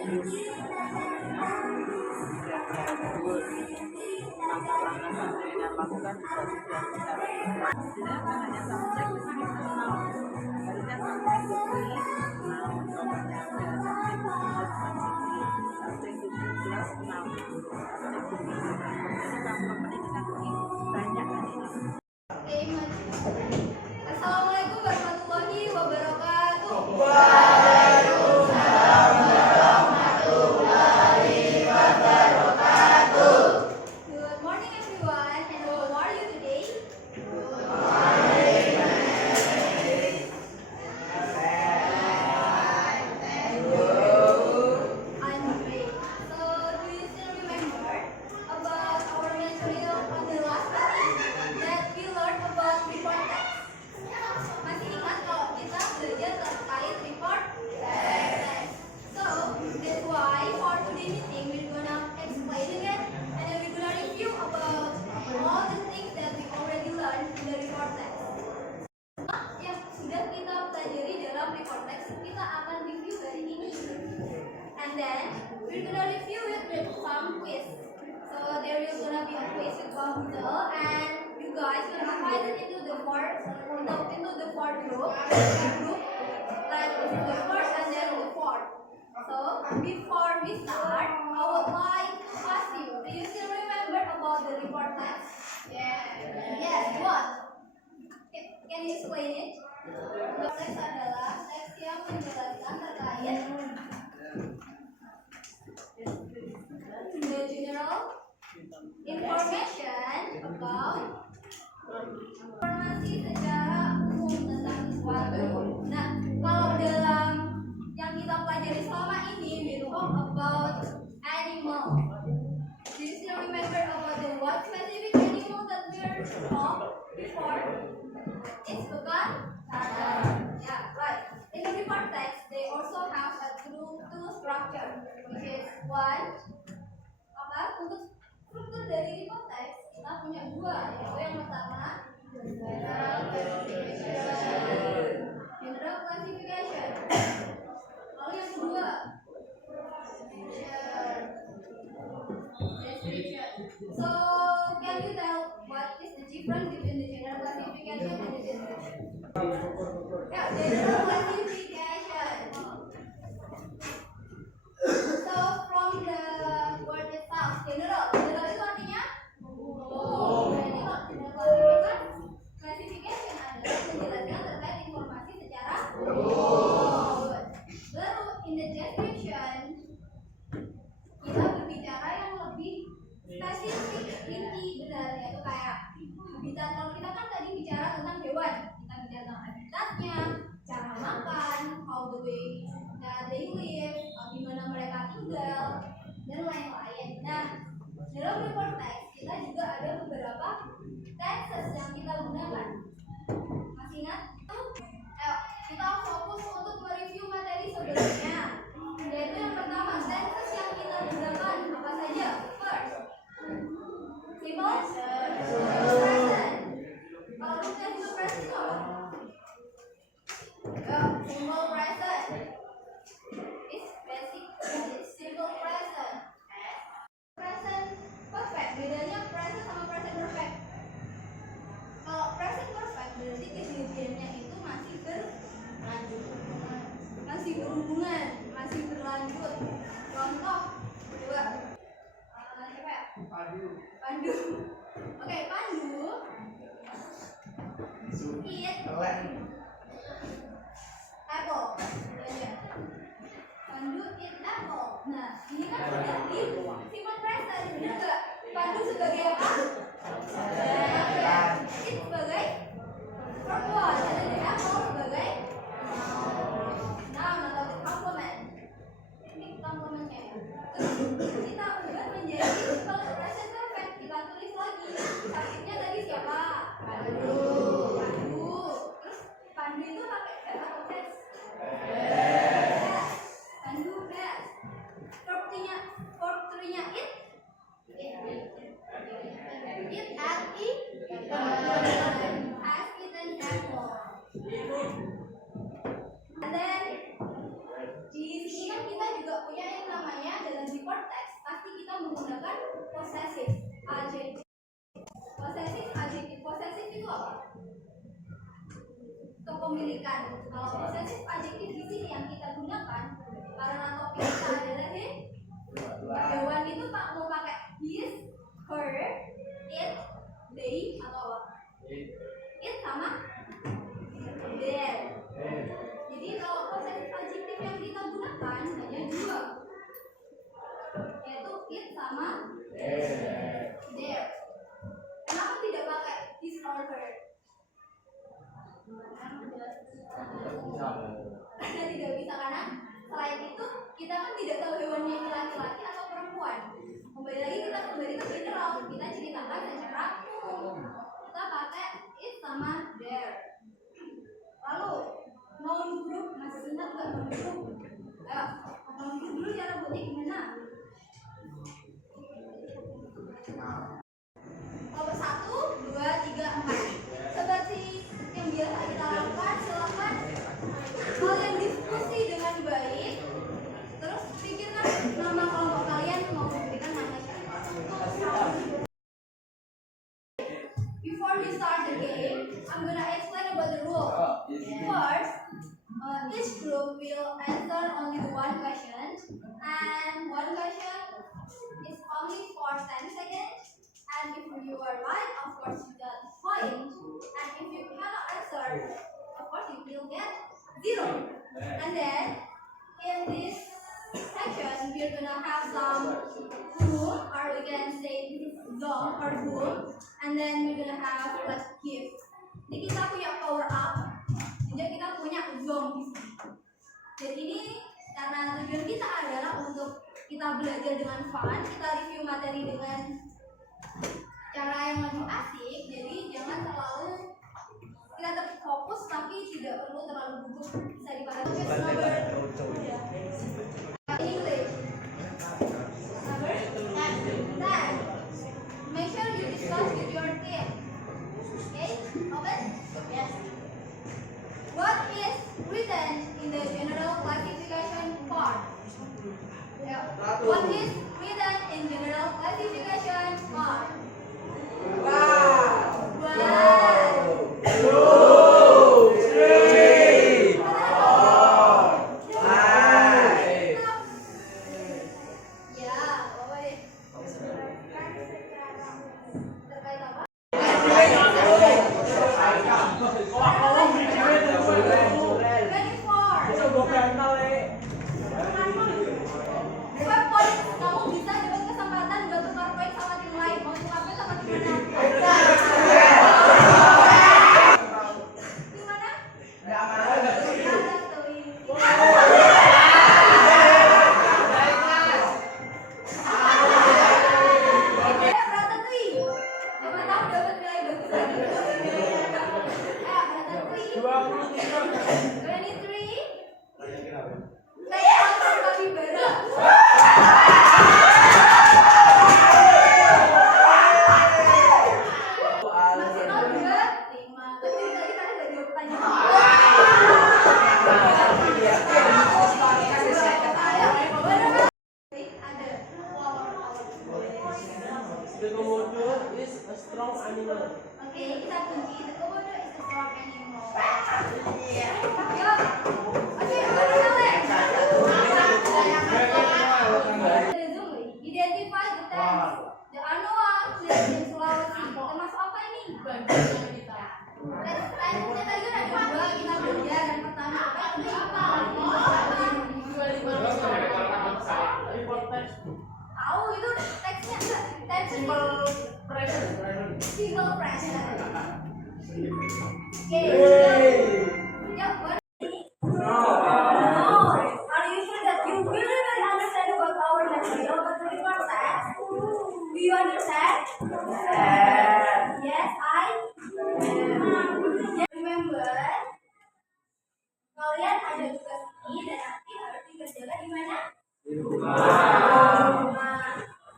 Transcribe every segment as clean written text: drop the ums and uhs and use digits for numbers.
terus Good. Langkah-langkah yang Rina lakukan juga sudah kita lakukan. Sebenarnya kan hanya subjek di sini now. Harusnya subjek to be now. Contohnya ada subjek to be plus subjek to be plus now. Subjek to be. Jadi kalau ini kita banyak kan ini. Assalamualaikum warahmatullahi wabarakatuh. Good morning everyone, and how are you today? I'm great. So, do you still remember about our material on the last meeting that we learned about report text? Masih ingat kalau kita belajar terkait report text? So, that's why for today's meeting we're gonna explain again and then we're gonna review about all the things that we already learned in the report text. Yang sudah kita pelajari dalam report text, kita akan review hari ini. And then we're gonna review it with some quiz. So there is gonna be a quiz with computer, and you guys will be divided into the four group. Like this is the first and then the fourth. So before we start, I would like to ask you, do you still remember about the report text? Yes. What? Can you explain it? Report text adalah teks yang menjelaskan terkait the general information about informasi secara umum tentang sesuatu. Nah, kalau dalam yang kita pelajari selama ini, we talk about animal. Do you still remember about the what specific animal that we are taught before? It's bukan? Yeah, right. In the report text, they also have a two structure, which is one. Untuk struktur dari report text kita punya dua, yaitu yang pertama general classification. Lalu yang kedua description. So can you tell what is the difference between the general classification and the description? Yeah, general classification. So from the word itself, general itu artinya umum. Jadi kalau classification adalah menjelaskan terkait informasi secara umum. Lalu in the description kita berbicara yang lebih spesifik, inti benar, yaitu kayak habitat. Kalau kita kan tadi bicara tentang hewan, kita bicara tentang habitatnya, cara makan, how the way that they live, di mana mereka tinggal, dan lain-lain. Nah, dalam report text kita juga ada beberapa tenses yang kita gunakan. Masih ingat? Kita fokus untuk mereview materi sebelumnya. Yaitu yang pertama, tenses yang kita gunakan apa saja? First, simple present. Kalau kita simple present itu apa? Simple present. It's basic. It's simple present. Present perfect. Bedanya present sama present perfect. Kalau present perfect berarti kejadiannya itu masih berhubungan, masih berlanjut. Contoh coba siapa ya? Pandu. Oke, Pandu eat apple. Pandu eat apple. Nah, ini kan sudah di simple present, benar nggak? Pandu sebagai apa? Eat sebagai verb one, dan the apple sebagai noun atau complement. Ini complementnya. Terus kita ubah menjadi simple present perfect. Kita tulis lagi. Subjeknya tadi siapa? Pandu. Terus Pandu itu pakai verb atau has? Pandu has. Verb possessive adjective. Possessive itu apa? Kepemilikan. Kalau possessive adjective di sini yang kita gunakan karena topik kita adalah hewan itu Pak mau pakai his, her, it, they atau apa? It sama their. Jadi kalau possessive adjective yang kita gunakan hanya dua, yaitu it sama their. Kenapa tidak pakai his or her? Karena tidak bisa, karena selain itu kita kan tidak tahu hewannya ini laki-laki atau perempuan. Kembali lagi kita kembali ke general, kita ceritakan secara umum. Kita pakai it sama their. Lalu noun group, masih ingat nggak noun group? Ayo, noun group dulu cara buatnya gimana? Nomor 1, 2, 3, 4. Seperti yang biasa kita lakukan, silakan kalian diskusi dengan baik. Terus pikirkan nama kelompok kalian mau memberikan nama siapa. Before we start the game, I'm gonna explain about the rule. First, each group will answer only one question, and one question is only for 10 seconds. And if you are right, of course you get point. And if you cannot answer, of course you will get 0. And then in this section, we're gonna have some boom, or we can say zone or boom. And then we're gonna have like gift. Jadi kita punya power up, jadi kita punya zone di sini. Jadi ini karena tujuan kita adalah untuk kita belajar dengan fun, kita review materi dengan cara yang lebih asik. Jadi jangan terlalu kita tetap fokus tapi tidak perlu terlalu gugup, bisa dipakai number English number 10. Make sure you discuss with your team. Okay, open. Yes. What is written in the general classification part? Yeah. What is written in general classification part? Kamu bisa dapat kesempatan buat tukar poin sama tim lain. Mau tukar poin sama tim mana? Tim mana? Siapa tahu dapat nilai bagus lagi. The Komodo is a strong animal. Okay, kita kunci. The Komodo is a strong animal. Yuk. Oke, identify the text. The Anoa played in Sulawesi. Termasuk apa ini? Tesnya tadi kan ada dua, kita belajar. Yang pertama itu apa? Tahu itu teksnya enggak? Simple present. Simple present. Okay. Yeah, what? No. Are you sure that you really understand about our material, about the report text? Do you understand? Yes, I. Remember, kalian ada tugas ini dan nanti harus dikerjakan di mana? Di rumah.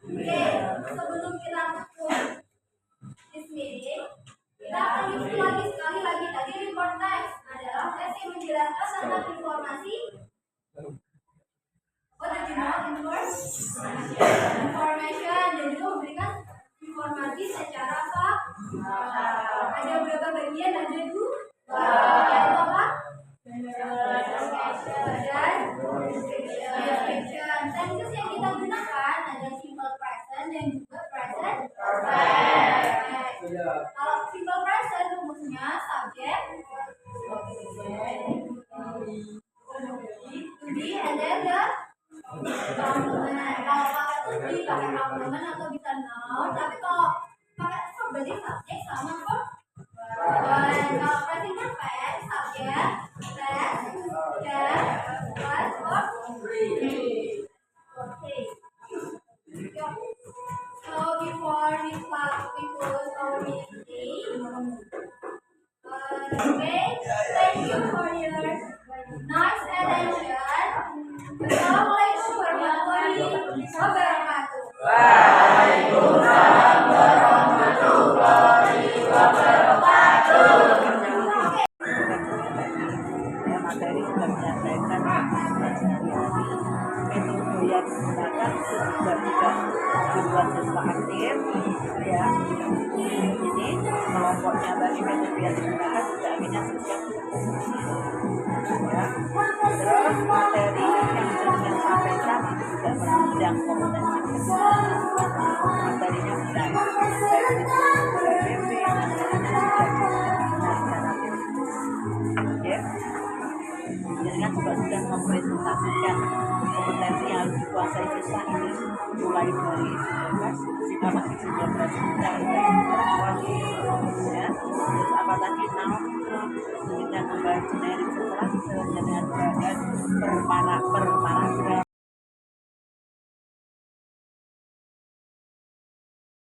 Oke, sebelum kita tutup this meeting, kita akan review lagi sekali lagi. Tadi report text adalah sesi menjelaskan tentang informasi. What did you know? Information dan juga memberikan secara apa? Ada berapa bagian? Ada dua. Yaitu apa? Dan description. Tenses yang kita gunakan ada simple present dan juga present perfect. Kalau simple present rumusnya subject, to be, and then the complement. Kalau pakai to be, pakai complement atau bisa noun. Tapi kalau pakai verb berarti subject sama verb. Kalau present perfect, subject, past, can, plus, verb. Okay. So before we close our meeting, thank you for your nice attention. Assalamualaikum warahmatullahi wabarakatuh. Materi sudah menyampaikan metode yang digunakan juga dibuat siswa aktif ya. Jadi kelompoknya bagi metode yang digunakan juga akhirnya siswa ya. Terus materi yang jenengan sampaikan itu juga menunjang kompetensi materinya benar baik itu PPP ya. Jenengan juga sudah mempresentasikan kompetensi yang harus dikuasai siswa ini mulai dari 19 jika masih 19 kita ya. Terus apa tadi noun dengan membahas generik setelah dengan bahan perparagraf